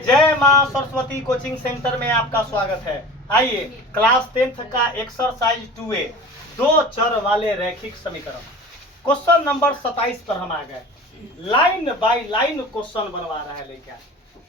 जय मां Saraswati coaching centre में आपका स्वागत है। आइए क्लास 10th का एक्सरसाइज 2A दो चर वाले रैखिक समीकरण क्वेश्चन नंबर 27 पर हम आ गए। लाइन बाय लाइन क्वेश्चन बनवा रहा है लेकर,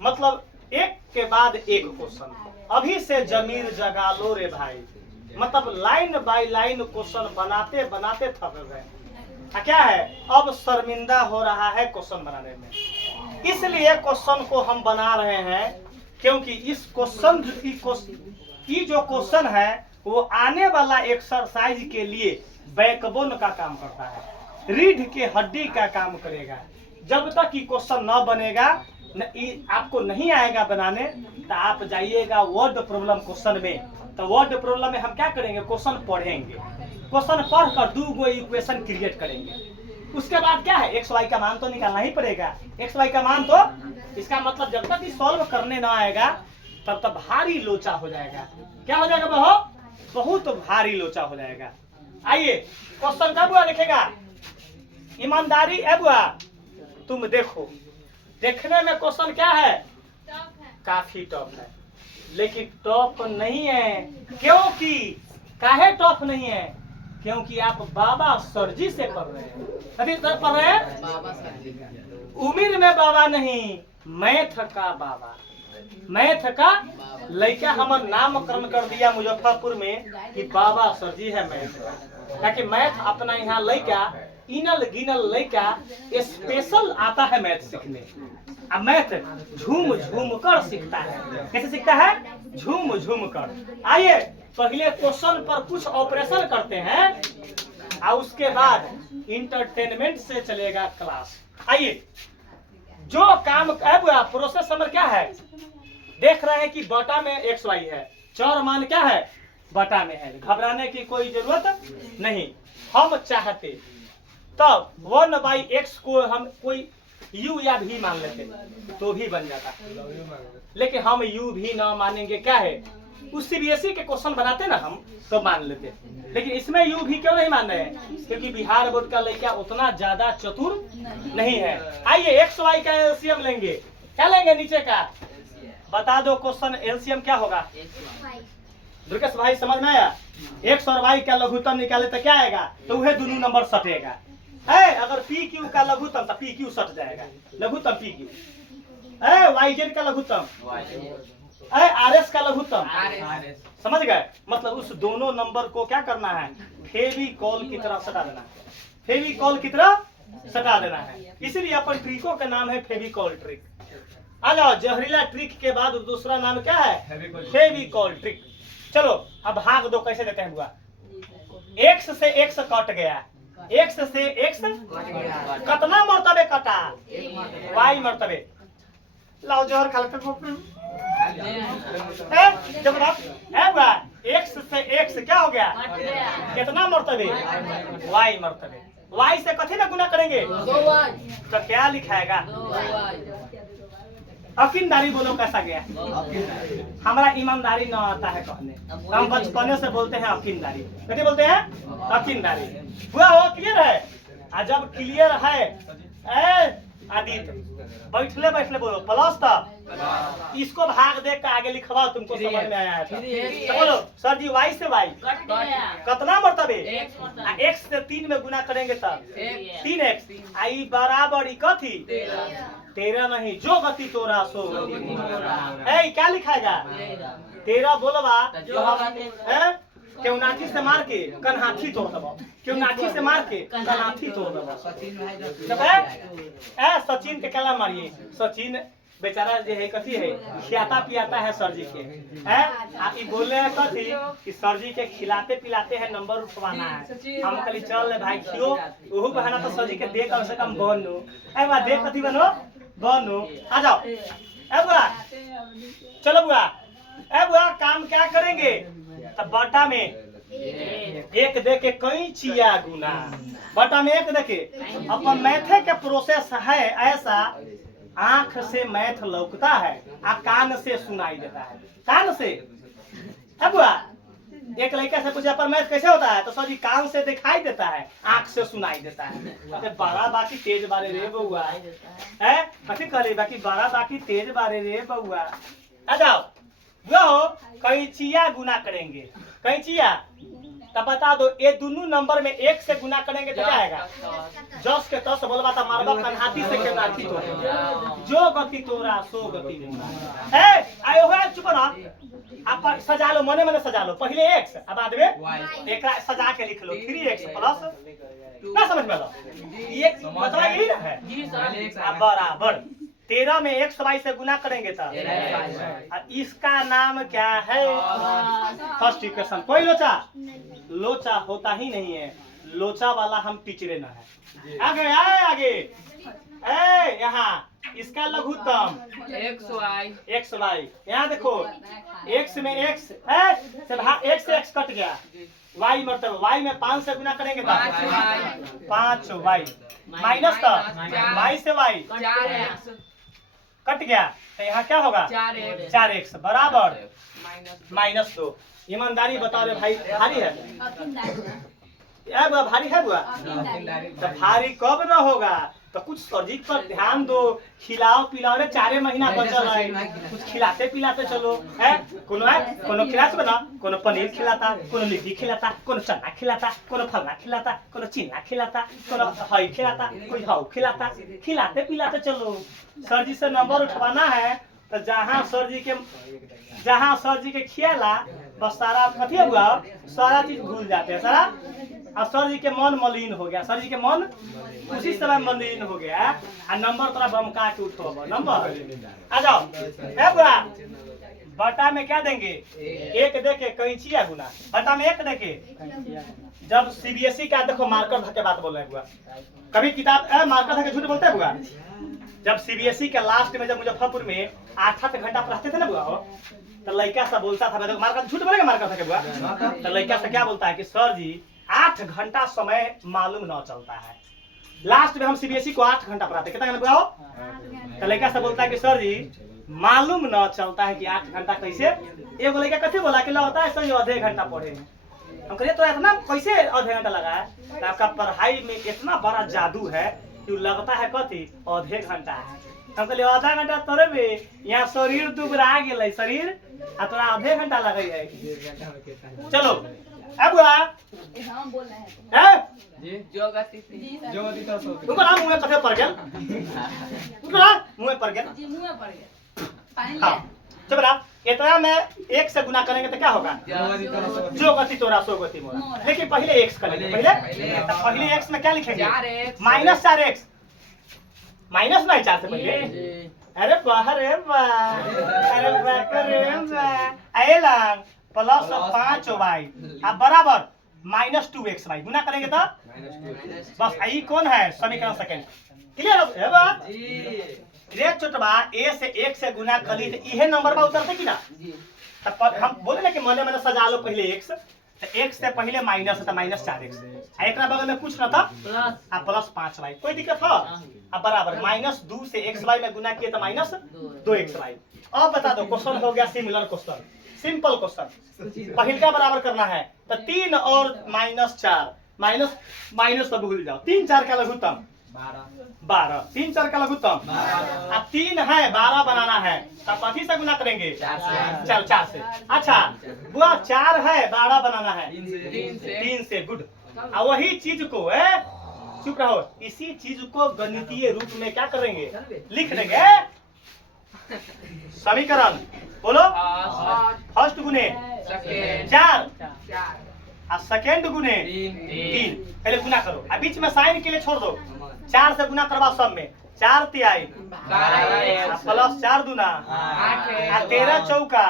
मतलब एक के बाद एक क्वेश्चन। अभी से जमीर जगा लो रे भाई, मतलब लाइन बाय लाइन क्वेश्चन बनाते बनाते थक गए। क्या है, अब शर्मिंदा हो रहा है क्वेश्चन बनाने में, इसलिए क्वेश्चन को हम बना रहे हैं। क्योंकि इस क्वेश्चन की जो क्वेश्चन है वो आने वाला एक्सरसाइज के लिए बैकबोन का काम करता है, रीढ़ के हड्डी का काम करेगा। जब तक कि क्वेश्चन न बनेगा, आपको नहीं आएगा बनाने, तो आप जाइएगा वर्ड प्रॉब्लम क्वेश्चन में। तो वर्ड प्रॉब्लम में हम क्या करेंगे, क्वेश्चन पढ़ेंगे, क्वेश्चन पढ़कर दो गो इक्वेशन क्रिएट करेंगे। उसके बाद क्या है, एक्स वाई का मान तो निकालना ही पड़ेगा। एक्स वाई का मान, तो इसका मतलब जब तक सॉल्व करने ना आएगा तब तक भारी लोचा हो जाएगा। क्या हो जाएगा, बहुत भारी लोचा हो जाएगा। आइए क्वेश्चन कब हुआ देखेगा, ईमानदारी है बुआ, तुम देखो। देखने में क्वेश्चन क्या है, काफी टफ है, लेकिन टफ नहीं है। क्योंकि काहे टफ नहीं है, क्योंकि आप बाबा सरजी से पढ़ रहे हैं। कभी पढ़ रहे हैं, उम्र में बाबा नहीं, मैथ का बाबा, मैथ का लड़का। हमारा नामकरण कर दिया मुजफ्फरपुर में कि बाबा सरजी है मैथ का, ताकि मैथ अपना यहाँ लड़का इनल गिनल लड़का स्पेशल आता है मैथ सीखने। अब मैथ झूम झूम कर सीखता है। कैसे सीखता है, झूम झूम कर। आइए पहले क्वेश्चन पर कुछ ऑपरेशन करते हैं और उसके बाद इंटरटेनमेंट से चलेगा क्लास। आइए, जो काम प्रोसेस नंबर क्या है, देख रहे हैं कि बटा में एक्स वाई है, चर मान क्या है, बटा में है। घबराने की कोई जरूरत नहीं। हम चाहते तब 1/x को हम कोई u या भी मान लेते तो भी बन जाता, लेकिन हम u भी ना मानेंगे। क्या है, उस सीबीएसई के क्वेश्चन बनाते ना हम तो मान लेते, लेकिन इसमें यू भी क्यों नहीं मान रहे हैं, क्योंकि बिहार बोर्ड का लड़का उतना ज्यादा चतुर नहीं है। आइए एक्स वाई का एलसीएम लेंगे। क्या लेंगे, नीचे का बता दो। क्वेश्चन एलसीएम क्या होगा, दुर्गेश भाई समझ में आया। एक्स और वाई का लघुत्तम निकाले तो क्या आएगा, तो वह दोनों नंबर सटेगा है। अगर पी क्यू का लघुत्तम तो पी क्यू सट जाएगा, लघुत्तम पी क्यू। वाई जेड का लघुत्तम, आर एस का लघुत्तम, समझ गए। मतलब उस दोनों नंबर को क्या करना है, फेविकॉल की तरह सटा देना है, फेविकॉल की तरह सटा देना है। इसीलिए अपन ट्रिकों का नाम है फेविकॉल ट्रिक। आ जाओ, जहरीला ट्रिक के बाद दूसरा नाम क्या है, फेविकॉल ट्रिक। चलो अब भाग दो, कैसे देते हैं बुआ। एक्स से एक्स कट गया, एक्स से एक्स कितना मर्तबे कटा, वाई मर्तबे। लाओ जहर खा लेते जब आप एक्स से एक्स क्या हो गया, कितना मर्तबे, वाई मर्तबे। वाई से कथी में गुना करेंगे, तो क्या लिखाएगा, अकीमदारी। बोलो कैसा गया, हमारा ईमानदारी न आता है कहने, हम बचपने से बोलते हैं अकीमदारी। कैसे बोलते हैं, अकीमदारी। हुआ हो, क्लियर है। और जब क्लियर है आदित्य, बैठले बैठले बोलो प्लस था, इसको भाग दे के आगे लिखवाओ, तुमको समझ में आया था तो बोलो सर जी। वाई से वाई कितना मर्तबे, एक्स से 3 में गुना करेंगे तब 3x। आई बराबर कथी 13 नहीं, जो गति तोरा सो गति। क्या लिखाएगा 13 बोलबा, क्यों नाठी से मार के कन्हाथी तोड़ दबो, क्यों नाठी से मार के कन्हाथी तोड़ दबो। सचिन के कला मारिए, सचिन बेचारा जो है कथी है, खिलाता पियाता है सर जी के, आप बोले हैं कथी कि सर जी के खिलाते पिलाते हैं, नंबर उठवाना है। हम कल चल ले भाई खियो, वहू बहाना तो सर जी के दे कम से कम बनो। दे कथी बनो, बनो। आ जाओ बुआ, चलो बुआ। बुआ काम क्या करेंगे, तब बटा में एक दे के कई चिया गुना, बटा में एक देखे। अपन मैथे के प्रोसेस है ऐसा, आंख से मैथ लौकता है आ कान से सुनाई देता है। कान से बुआ एक लड़का से पूछा पर मैथ कैसे होता है, तो सर जी कान से दिखाई देता है, आंख से सुनाई देता है। अरे बड़ा बाकी तेज बारे रे बउआ है, कथी कहले बाकी बड़ा बाकी तेज बारे रे बउआ। आ जाओ वो कैंचिया गुना करेंगे, कैंचिया तब बता दो ये दोनों नंबर में 1 से गुना करेंगे तो क्या आएगा? 10 के 10 बोलबा तो मारबा कन्हाती से के नाती तो जो गति तोरा सो गति मोरा। ए आयो है चुप रह, आप सजा लो मने मने सजा लो, पहले x अब बाद में एक सजा के लिख लो 3x प्लस ना समझ में लो ये मतलब यही ना है जी सर बराबर 13 में x y से गुना करेंगे तब इसका नाम क्या है? First equation. कोई लोचा लोचा होता ही नहीं है, लोचा वाला हम टीचरे ना है। आगे आए आगे ए यहाँ इसका लघुत्तम x y यहाँ देखो x में x है x से x कट गया y मतलब y में 5 से गुना करेंगे तो 5y माइनस तो y से y कट गया तो यहाँ क्या होगा 4x बराबर -2। ईमानदारी बता रहे भाई भारी है यार बुआ, भारी है बुआ तो भारी कब न होगा? तो कुछ सर्जिक पर ध्यान दो, खिलाओ पिलाओ रे 4 महीना बचल है, कुछ खिलाते पिलाते चलो है। कोनो खिलाते बना, कोनो पनीर खिलाता, कोनो लिट्टी खिलाता, कोनो चना खिलाता, कोनो फलना खिलाता, कोनो चिन्ना खिलाता, कोनो हई खिलाता, कोई हाउ खिलाता, खिलाते पिलाते चलो। सर जी से नंबर उठवाना है तो जहाँ सर जी के खियाला बस सारा कथी हुआ सारा चीज भूल जाते हैं सारा। और सर जी के मन मलिन हो गया, सर जी के मन उसी समय मलिन हो गया और नंबर तोरा बमका के उठो नंबर। आ जाओ है बुआ बटा में क्या देंगे 1 दे के कैंचिया गुना बटा में 1 दे के। जब सीबीएसई का देखो मार्कर धके बात बोल रहे बुआ, कभी किताब मार्कर धके झूठ बोलते हैं बुआ। जब सीबीएसई के लास्ट में जब मुजफ्फरपुर में 8 घंटा पढ़ाते थे ना बुआ तो लड़का सा बोलता था मार्कर झूठ बोलेगा मार्कर धके बुआ तो लड़का से क्या बोलता है कि सर जी 8 घंटा समय मालूम न चलता है। लास्ट में हम सीबीएसई को 8 घंटा पढ़ाते कितना घंटा बुआ तो लड़का से बोलता है कि सर जी मालूम न चलता है कि 8 घंटा कैसे। एगो लड़का कथी बोला कि लगता है सर आधे घंटा पढ़े। हम कहिए तो इतना कैसे आधे घंटा लगा है? तो आपका पढ़ाई में इतना बड़ा जादू है कि लगता है कथी आधे घंटा है। हम कहलिए आधा घंटा तोरे में यहाँ शरीर दुबरा गेल शरीर आ तोरा आधे घंटा लगे है। चलो अब बुआ मुँह कथे पड़ गया मुँह पड़ गया चुप रहा। इतना में 1 से गुना करेंगे तो क्या होगा जो गति तोरा सो गति मोरा। लेकिन पहले x करेंगे पहले x में क्या लिखेंगे -4x माइनस नहीं 4 से पहले। अरे वाह रे वाह अरे वाह प्लस 5y अब बराबर -2xy गुना करेंगे तो बस यही कौन है समीकरण सेकंड क्लियर है बात रे छोटबा a से 1 से गुना करी तो इहे नंबर बा उतरते कि ना। तब हम बोले ना कि मने मने सजा लो पहले x तो x से पहले माइनस तो -4x एक बगल में कुछ ना था प्लस 5y कोई दिक्कत है। अब बराबर -2 से xy में गुना किए तो -2xy। अब बता दो क्वेश्चन हो गया सिमिलर क्वेश्चन सिंपल क्वेश्चन। पहले का बराबर करना है तो 3 और -4 माइनस तो भूल जाओ 3 4 का लघुत्तम 12 3 4 का लघुत्तम अब 3 है 12 बनाना है तब कथी से गुना करेंगे 4 से। अच्छा बुआ 4 है 12 बनाना है 3 से गुड। और वही चीज को चुप रहो इसी चीज को गणितीय रूप में क्या करेंगे लिख देंगे समीकरण बोलो फर्स्ट गुने 4 और सेकेंड गुने 3 पहले गुना करो अब बीच में साइन के लिए छोड़ दो 4 से गुना करवा सब में 4 तिहाई प्लस 4 दूना 13 चौका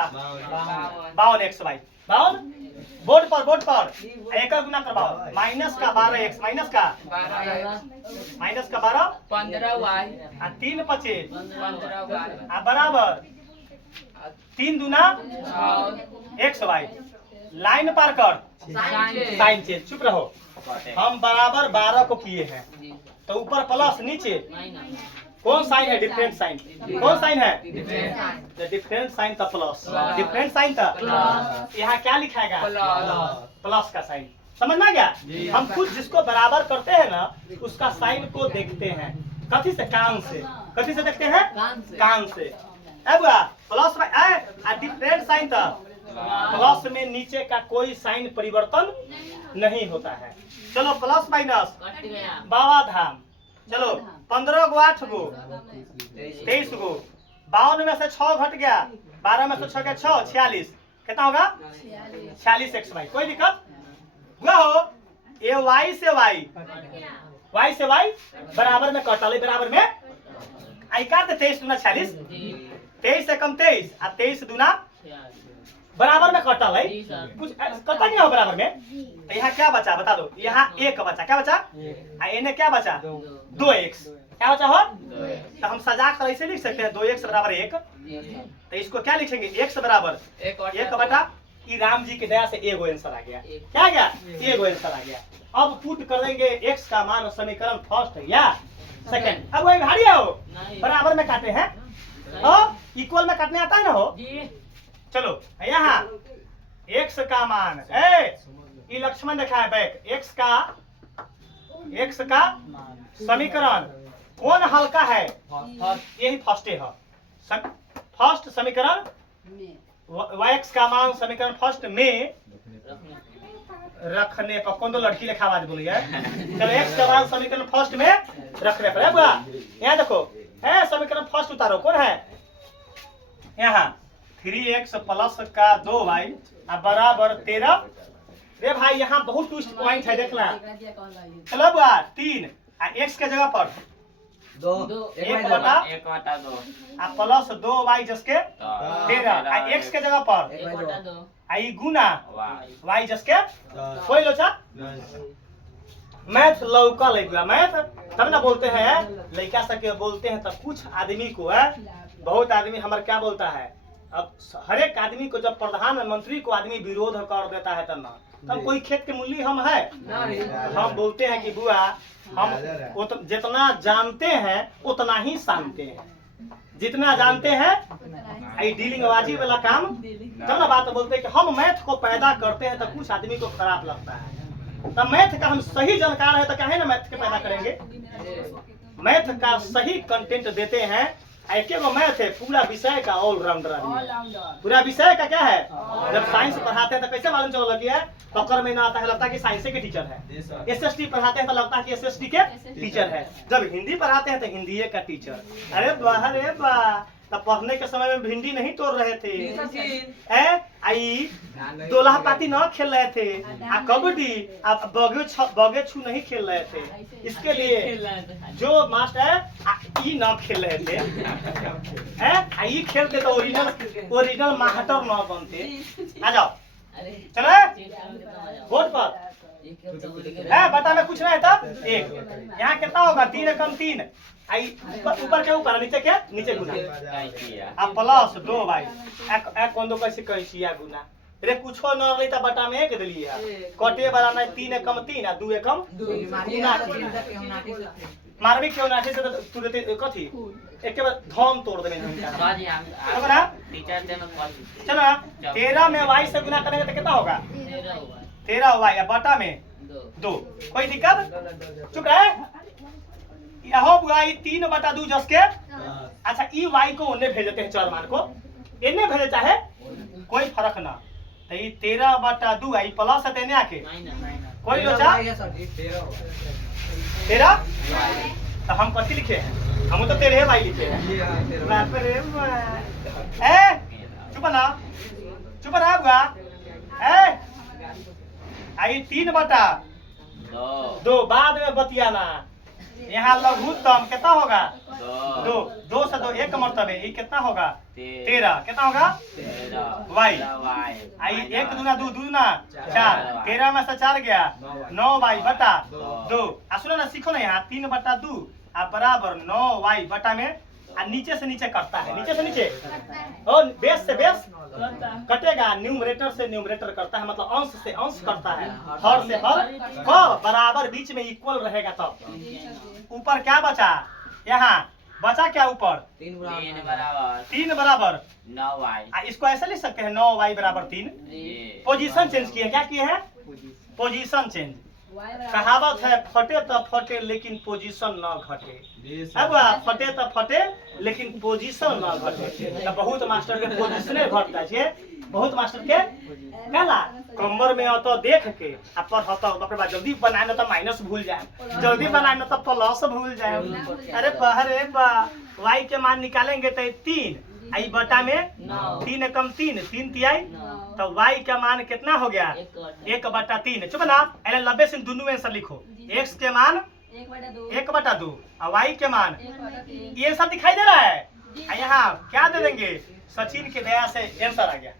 52xy 52 बोर्ड पर एक गुना करवाओ माइनस का 12x माइनस का 12 15y 3 25 15y बराबर 3 दूना xy लाइन पार कर साइन चेंज चुप रहो। हम बराबर 12 को किए हैं तो ऊपर प्लस नीचे कौन साइन है? Different sign. कौन साइन है? डिफरेंट साइन का प्लस। डिफरेंट साइन का यहाँ क्या लिखाएगा? प्लस का साइन। समझ में आ गया? हम खुद जिसको बराबर करते हैं ना उसका साइन को देखते हैं कथी से? कान से। कथी से देखते हैं? कान से। अब प्लस डिफरेंट साइन था, प्लस में नीचे का कोई साइन परिवर्तन नहीं होता है। चलो प्लस माइनस बाबा धाम। चलो 15 गो 8 गो 23 गो, 52 में से 6 घट गया, 12 में से 6 गया 6, 46 कितना होगा? 46 एक्स वाई। कोई दिक्कत हुआ हो? ये वाई से वाई बराबर में कटल, बराबर में आई काट 23 दूना 46, 23 से कम 23 और 23 दूना बराबर में कटल है। कुछ कटा क्या हो बराबर में? तो यहाँ क्या बचा बता दो? यहाँ एक बचा। क्या बचा? इन्हें क्या बचा? 2x। क्या बचा हो? तो हम सजा कर ऐसे लिख सकते हैं 2x बराबर 1। तो इसको क्या लिखेंगे? x बराबर 1 बटा ई राम जी की दया से एगो आंसर आ गया। क्या आ गया? एगो आंसर आ गया। अब पुट कर देंगे x का मान समीकरण फर्स्ट या सेकंड। अब वही भारी हो बराबर में काटे हैं और इक्वल में काटने आता है ना हो। चलो यहाँ x का मान ये लक्ष्मण देखा है बैक, x का समीकरण कौन हल्का है? यही फर्स्ट है। फर्स्ट समीकरण x का मान समीकरण फर्स्ट में रखने पर कौन दो लड़की लिखा आवाज बोली है। चलो x का मान समीकरण फर्स्ट में रखने पर यहाँ देखो समीकरण फर्स्ट उतारो कौन है? यहाँ 3x प्लस का 2y बराबर 13। रे भाई यहाँ बहुत ट्विस्ट पॉइंट है देखना। चलो 3 x के जगह पर 1 बटा 2 प्लस 2y जिसके 13 x के जगह पर आई गुना y जिसके कोई लोचा। मैथ लौका लगा मैथ तब ना बोलते हैं लड़का सबके बोलते हैं। तब कुछ आदमी को है, बहुत आदमी हमारा क्या बोलता है, अब हर एक आदमी को जब प्रधानमंत्री को आदमी विरोध कर देता है तब कोई खेत के मूल्य हम है। हम बोलते हैं कि बुआ हम जितना जानते हैं उतना ही सानते हैं, जितना जानते हैं आई डीलिंग बाजी वाला काम। तब ना बात बोलते हैं कि हम मैथ को पैदा करते हैं तो कुछ आदमी को खराब लगता है। तब मैथ का हम सही जानकार है तो क्या है ना मैथ के पैदा करेंगे। मैथ का सही कंटेंट देते हैं। एक मैथ है पूरा विषय का ऑलराउंडर आदमी। पूरा विषय का क्या है? जब साइंस पढ़ाते हैं तो कैसे मालूम चल लगी है? पकड़ में ना आता है, लगता है कि साइंस के टीचर है। एसएसटी पढ़ाते हैं तो लगता है कि एसएसटी के टीचर है। जब हिंदी पढ़ाते हैं तो हिंदी का टीचर। अरे वाह तब पढ़ने के समय में भिंडी नहीं तोड़ रहे थे, आई दोलहा पाती न खेल रहे थे, कबड्डी बगे छू नहीं खेल रहे थे। इसके लिए जो मास्टर ई न खेल रहे थे ई खेलते तो ओरिजिनल मास्टर न बनते। आ जाओ चलो बोर्ड पर बता में कुछ नहीं था। एक यहाँ कितना होगा? 3 कम 3 आई ऊपर के ऊपर नीचे के नीचे गुना अब प्लस 2y कौन दो कैसे कैसिया गुना। रे कुछो न रही था बटा में 1 दिली है कटे वाला नहीं। 3 कम 3 आ 2 कम मारबी क्यों नाठी से तू देते कथी एक के बाद धम तोड़ देने हमरा चलो 13 में y से गुना करेंगे तो कितना होगा? 13y बटा में 2। कोई दिक्कत? चुप रहे। यहो बुआई 3 बटा 2 जस के। अच्छा ई y को उन्हें भेजते हैं चर मान को इन्हें भेजे चाहे कोई फर्क ना। तो ये 13 बटा 2 आई प्लस है तेने आके कोई लोचा 13 तो हम कथी लिखे हैं? हम तो 13 भाई लिखे हैं। बाप रे चुप ना बुआ आई 3 बटा 2 बाद में बतियाना। यहाँ लघुत्तम कितना होगा? 2 से 2 1 मरतबे ये कितना होगा? 13 कितना होगा? y आई 1 दूना 2 दूना 4 13 में से 4 गया 9y बटा 2। सुनो ना सीखो ना यहाँ 3 बटा 2 बराबर 9y बटा में नीचे से नीचे कटता है। नीचे से नीचे और बेस से बेस कटेगा, न्यूमरेटर से न्यूमरेटर करता है, मतलब अंश से अंश करता है, हर से हर कब बराबर बीच में इक्वल रहेगा। तब ऊपर क्या बचा? यहाँ बचा क्या ऊपर? 3 बराबर 3 बराबर 9y। इसको ऐसे लिख सकते हैं 9y बराबर 3। पोजीशन चेंज किए, क्या किए हैं? Position change. कहावत है फटे तो फटे लेकिन पोजीशन न घटे। अब फटे तो फटे लेकिन पोजीशन न घटे। तो बहुत मास्टर के पोजीशने घटता है, बहुत मास्टर के कहला कमर में तो देख के पर होता बाप रे बा जल्दी बनाए न तो माइनस भूल जाए, जल्दी बनाए न तो प्लस भूल जाए। अरे बहरे बा y के मान निकालेंगे तो 3 आई बटा में 3 कम 3 3 तिहाई, तो y का मान कितना हो गया? 1/3। चुप ना, अरे 90 से दोनों में आंसर लिखो। x के मान 1/2 और y के मान ये सब दिखाई दे रहा है। यहाँ क्या दे देंगे? सचिन की दया से आंसर आ गया।